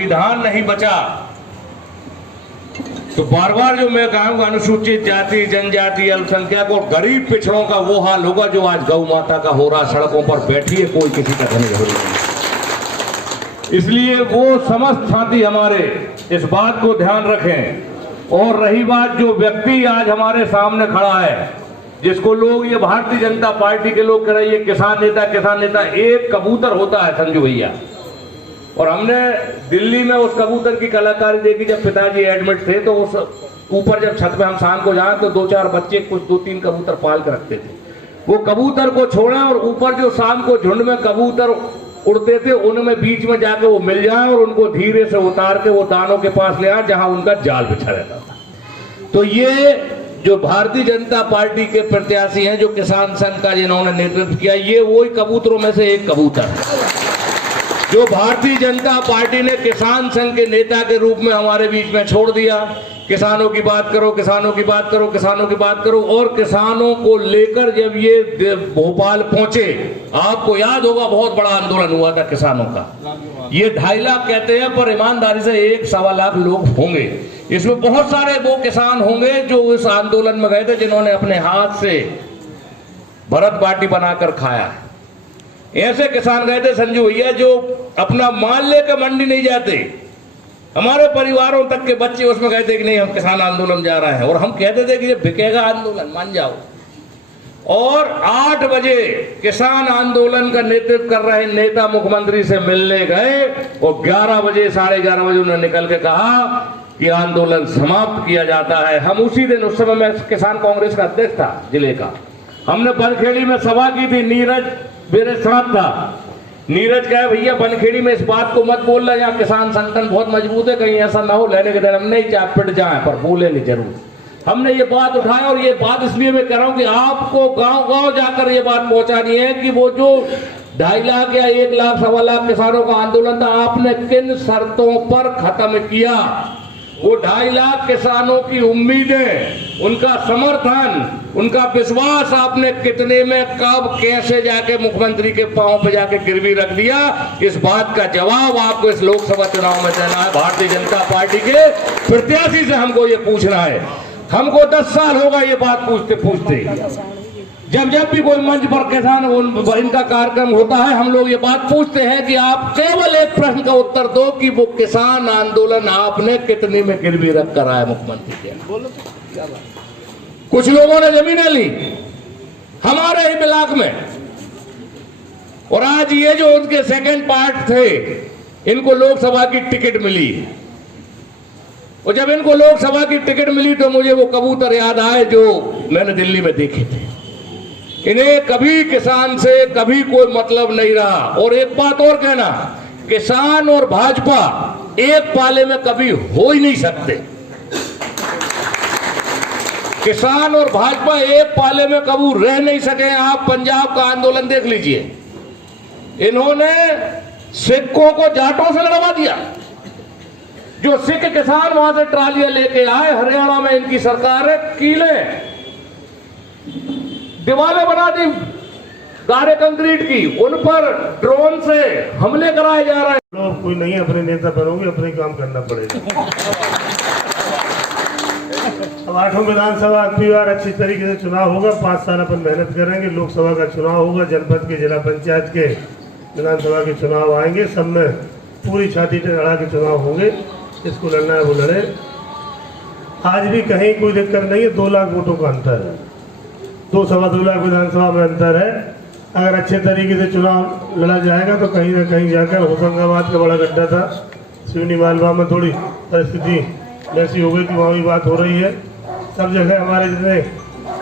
संविधान नहीं बचा तो बार बार जो मैं कहूंगा अनुसूचित जाति, जनजाति, अल्पसंख्यक और गरीब पिछड़ों का वो हाल होगा जो आज गौ माता का हो रहा। सड़कों पर बैठी है, कोई किसी का धनी हो नहीं। इसलिए वो समस्त साथी हमारे इस बात को ध्यान रखें। और रही बात जो व्यक्ति आज हमारे सामने खड़ा है, जिसको लोग ये भारतीय जनता पार्टी के लोग कह रहे हैं किसान नेता, एक कबूतर होता है संजू भैया। और हमने दिल्ली में उस कबूतर की कलाकारी देखी जब पिताजी एडमिट थे, तो उस ऊपर जब छत पे हम शाम को जाए तो 2-4 बच्चे कुछ 2-3 कबूतर पाल कर रखते थे। वो कबूतर को छोड़ा और ऊपर जो शाम को झुंड में कबूतर उड़ते थे उनमें बीच में जाके वो मिल जाए और उनको धीरे से उतार के वो दानों के पास ले आए जहां उनका जाल बिछा रहता था। तो ये जो भारतीय जनता पार्टी के प्रत्याशी हैं, जो किसान संघ का जिन्होंने नेतृत्व किया, ये वही कबूतरों में से एक कबूतर है जो भारतीय जनता पार्टी ने किसान संघ के नेता के रूप में हमारे बीच में छोड़ दिया। किसानों की बात करो, किसानों की बात करो, किसानों की बात करो। और किसानों को लेकर जब ये भोपाल पहुंचे, आपको याद होगा बहुत बड़ा आंदोलन हुआ था किसानों का। ये 2.5 लाख कहते हैं, पर ईमानदारी से 1-1.25 लाख लोग होंगे। इसमें बहुत सारे वो किसान होंगे जो इस आंदोलन में गए थे, जिन्होंने अपने हाथ से भरत बाटी बनाकर खाया है। ऐसे किसान गए थे संजू भैया जो अपना माल लेकर मंडी नहीं जाते। हमारे परिवारों तक के बच्चे उसमें कहते कि नहीं हम किसान आंदोलन जा रहे हैं, और हम कहते थे कि ये बिकेगा आंदोलन, मान जाओ। और 8 बजे किसान आंदोलन का नेतृत्व कर रहे नेता मुख्यमंत्री से मिलने गए और 11 बजे 11:30 बजे उन्होंने निकल के कहा कि आंदोलन समाप्त किया जाता है। हम उसी दिन, उस समय मैं किसान कांग्रेस का अध्यक्ष था जिले का, हमने बनखेड़ी में सभा की थी। नीरज मेरे साथ था। नीरज कहे भैया बनखेड़ी में इस बात को मत बोलना, यहाँ किसान संगठन बहुत मजबूत है, कहीं ऐसा ना हो लेने के दिन हम नहीं चाहे पिट जाए, पर बोले नहीं जरूर। हमने ये बात उठाया और ये बात इसलिए मैं कह रहा हूं कि आपको गांव-गांव जाकर ये बात पहुंचानी है कि वो जो 2.5 लाख या 1 लाख 1.25 लाख किसानों का आंदोलन था, आपने किन शर्तों पर खत्म किया। वो 2.5 लाख किसानों की उम्मीदें, उनका समर्थन, उनका विश्वास आपने कितने में, कब, कैसे जाके मुख्यमंत्री के पांव पे जाके गिरवी रख दिया। इस बात का जवाब आपको इस लोकसभा चुनाव में देना है। भारतीय जनता पार्टी के प्रत्याशी से हमको ये पूछना है। हमको 10 साल होगा ये बात पूछते पूछते। जब भी कोई मंच पर किसान इनका कार्यक्रम होता है, हम लोग ये बात पूछते हैं कि आप केवल एक प्रश्न का उत्तर दो कि वो किसान आंदोलन आपने कितने में गिरवी रख कर आया मुख्यमंत्री के। कुछ लोगों ने जमीनें ली हमारे ही ब्लॉक में, और आज ये जो उनके सेकंड पार्ट थे, इनको लोकसभा की टिकट मिली। और जब इनको लोकसभा की टिकट मिली तो मुझे वो कबूतर याद आए जो मैंने दिल्ली में देखे थे। इन्हें कभी किसान से कभी कोई मतलब नहीं रहा। और एक बात और कहना, किसान और भाजपा एक पाले में कभी हो ही नहीं सकते। किसान और भाजपा एक पाले में कभी रह नहीं सके। आप पंजाब का आंदोलन देख लीजिए, इन्होंने सिखों को जाटों से लड़वा दिया। जो सिख किसान वहां से ट्रालियां लेके आए, हरियाणा में इनकी सरकार है, कीले दीवारें बना दी गाढ़े कंक्रीट की, उन पर ड्रोन से हमले कराए जा रहे हैं। लोग कोई नहीं अपने नेता बनोगे, अपने काम करना पड़ेगा। अब 8वां विधानसभा अगली बार अच्छी तरीके से चुनाव होगा। 5 साल अपन मेहनत करेंगे। लोकसभा का चुनाव होगा, जनपद के, जिला पंचायत के, विधानसभा के चुनाव आएंगे। सब में पूरी छाती से लड़ा के चुनाव होंगे। इसको लड़ना है वो लड़े। आज भी कहीं कोई दिक्कत नहीं है। 2 लाख वोटों का अंतर है, 2-2.25 लाख विधानसभा में अंतर है। अगर अच्छे तरीके से चुनाव लड़ा जाएगा तो कहीं ना कहीं जाकर, होशंगाबाद का बड़ा गड्ढा था, सिवनी मालवा में थोड़ी परिस्थिति वैसी हो गई कि वहाँ भी बात हो रही है। सब जगह हमारे जितने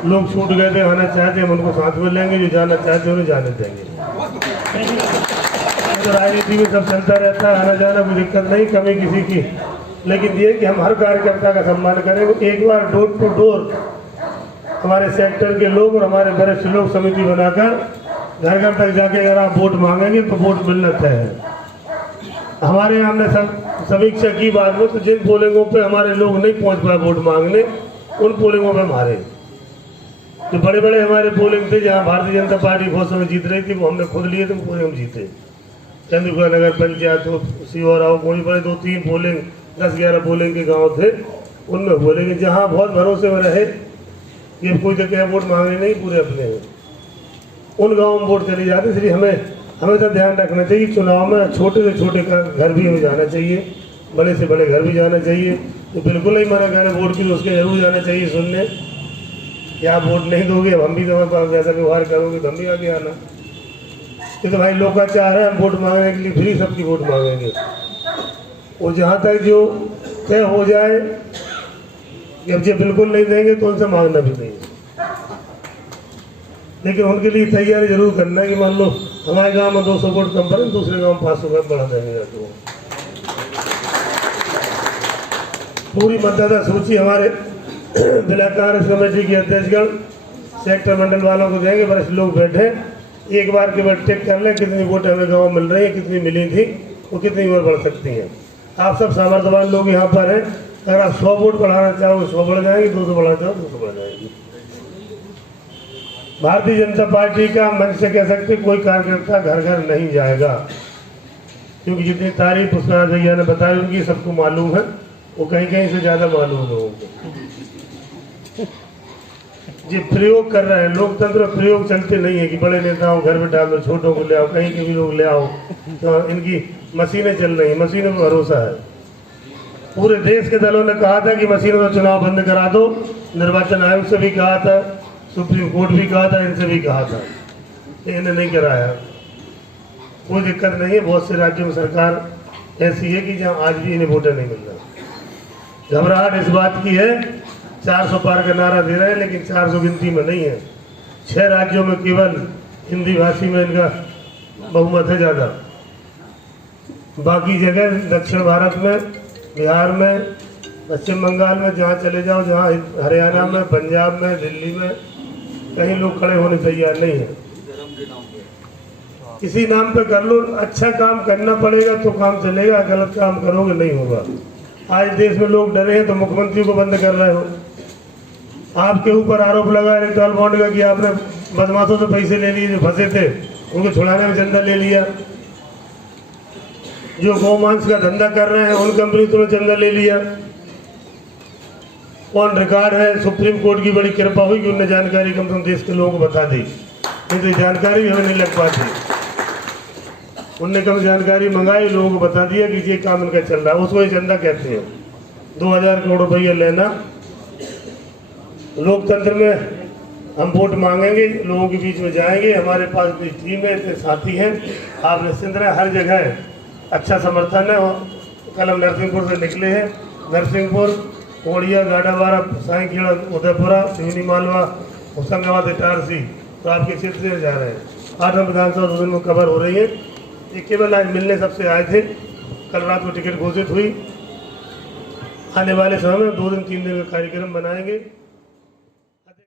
लोग छूट गए थे, आना चाहते हम उनको साथ में लेंगे, जो जाना चाहते उन्हें जाने देंगे। तो राजनीति में सब चलता रहता है, आना जाना कोई दिक्कत नहीं, कमी किसी की। लेकिन ये कि हम हर कार्यकर्ता का सम्मान करेंगे। एक बार डोर टू डोर हमारे सेक्टर के लोग और हमारे वरिष्ठ लोग समिति बनाकर घर घर तक जाके अगर आप वोट मांगेंगे तो वोट मिलना तय है। हमारे हमने समीक्षा की बाद में, तो जिन पोलिंगों पे हमारे लोग नहीं पहुंच पाए वोट मांगने, उन पोलिंगों पे हमारे जो बड़े बड़े हमारे पोलिंग थे, जहां भारतीय जनता पार्टी बहुत समय जीत रही थी, वो हमने खुद लिए थे, वो हम जीते। चंद्रपुरा नगर पंचायत हो, सीहोर आओ, कोई बड़े 2-3 पोलिंग 10-11 पोलिंग के गांव थे, उनमें हुए। लेकिन जहाँ बहुत भरोसे में रहे, ये कोई तो क्या वोट मांगने नहीं, पूरे अपने हैं, उन गाँव में वोट चली जाती। इसलिए हमें तो ध्यान रखना चाहिए, चुनाव में छोटे से छोटे का घर भी हमें जाना चाहिए, बड़े से बड़े घर भी जाना चाहिए। तो बिल्कुल नहीं मना करें वोट की, तो उसके जरूर जाना चाहिए सुनने कि आप वोट नहीं दोगे, अब हम भी तुम्हारे वैसा व्यवहार करोगे तो हम भी आगे आना। ये तो भाई लोकाचार है, हम वोट मांगने के लिए फ्री सबकी वोट मांगेंगे। और जहाँ तक जो तय हो जाए कि अब जो बिल्कुल नहीं देंगे तो उनसे मांगना भी नहीं, लेकिन उनके लिए तैयारी जरूर करना है कि मान लो हमारे गांव में 200 वोट कम पड़े, दूसरे गांव में 500 वोट बढ़ा देंगे। तो पूरी मतदाता सूची हमारे जिला कांग्रेस कमेटी के अध्यक्षगण सेक्टर मंडल वालों को देंगे, वरिष्ठ लोग बैठे एक बार के बाद चेक कर लें कितनी वोट हमें गाँव मिल रही है, कितनी मिली थी, वो कितनी और बढ़ सकती हैं। आप सब सामर्थ्यवान लोग यहाँ पर हैं, अगर आप 100 वोट बढ़ाना चाहोगे 100 बढ़ जाएंगे, 200 बढ़ाना चाहो 200 बढ़ जाएगी। भारतीय जनता पार्टी का मंच से कह सकते कोई कार्यकर्ता घर घर नहीं जाएगा, क्योंकि जितनी तारीफ पुष्पराज भैया ने बताई उनकी सबको मालूम है, वो कहीं कहीं से ज़्यादा मालूम है लोगों को। जो प्रयोग कर रहे हैं, लोकतंत्र प्रयोग चलते नहीं है कि बड़े नेताओं घर में डाल दो, छोटों को ले आओ, कहीं के भी लोग ले आओ, तो इनकी मशीनें चल रही हैं, मशीनों पर भरोसा है। पूरे देश के दलों ने कहा था कि मशीनों का चुनाव बंद करा दो, निर्वाचन आयोग से भी कहा था, सुप्रीम कोर्ट भी कहा था, इनसे भी कहा था, इन्हें नहीं कराया। कोई दिक्कत नहीं है, बहुत से राज्यों में सरकार ऐसी है कि जहाँ आज भी इन्हें वोटर नहीं मिल रहा। घबराहट इस बात की है, 400 पार का नारा दे रहे हैं, लेकिन 400 गिनती में नहीं है। 6 राज्यों में केवल हिंदी भाषी में इनका बहुमत है ज़्यादा, बाकी जगह दक्षिण भारत में, बिहार में, पश्चिम बंगाल में, जहाँ चले जाओ, जहाँ हरियाणा में, पंजाब में, दिल्ली में, कहीं लोग खड़े होने तैयार नहीं है। किसी नाम पे कर लो, अच्छा काम करना पड़ेगा तो काम चलेगा, गलत काम करोगे नहीं होगा। आज देश में लोग डरे हैं तो मुख्यमंत्री को बंद कर रहे हो। आपके ऊपर आरोप लगा इलेक्ट्रल बॉन्ड का कि आपने बदमाशों से पैसे ले लिए, जो फंसे थे उनको छुड़ाने में चंदा ले लिया, जो गौमांस का धंधा कर रहे हैं उन कंपनी ने चंदा ले लिया। ऑन रिकॉर्ड है, सुप्रीम कोर्ट की बड़ी कृपा हुई कि उन्होंने जानकारी कम से कम देश के लोगों को बता दी, नहीं तो जानकारी भी हमें नहीं लग पाती। उनने कम जानकारी मंगाई, लोगों को बता दिया कि ये काम इनका चल रहा है, उसको ये चंदा कहते हैं। 2000 करोड़ रुपया लेना। लोकतंत्र में हम वोट मांगेंगे, लोगों के बीच में जाएंगे, हमारे पास कोई टीम है, इतने साथी हैं, आप निश्चिंत रहें, हर जगह अच्छा समर्थन है। कल हम नरसिंहपुर से निकले हैं, नरसिंहपुर, कोड़िया, गाडावारा, साईखेड़ा, उदयपुरा, सिवनी, मालवा, होशंगाबाद, इटारसी, तो आपके क्षेत्र से जा रहे हैं। 8 विधानसभा 2 दिन में कवर हो रही है। ये केवल आज मिलने सबसे आए थे, कल रात को टिकट घोषित हुई। आने वाले समय में 2 दिन 3 दिन का कार्यक्रम बनाएंगे।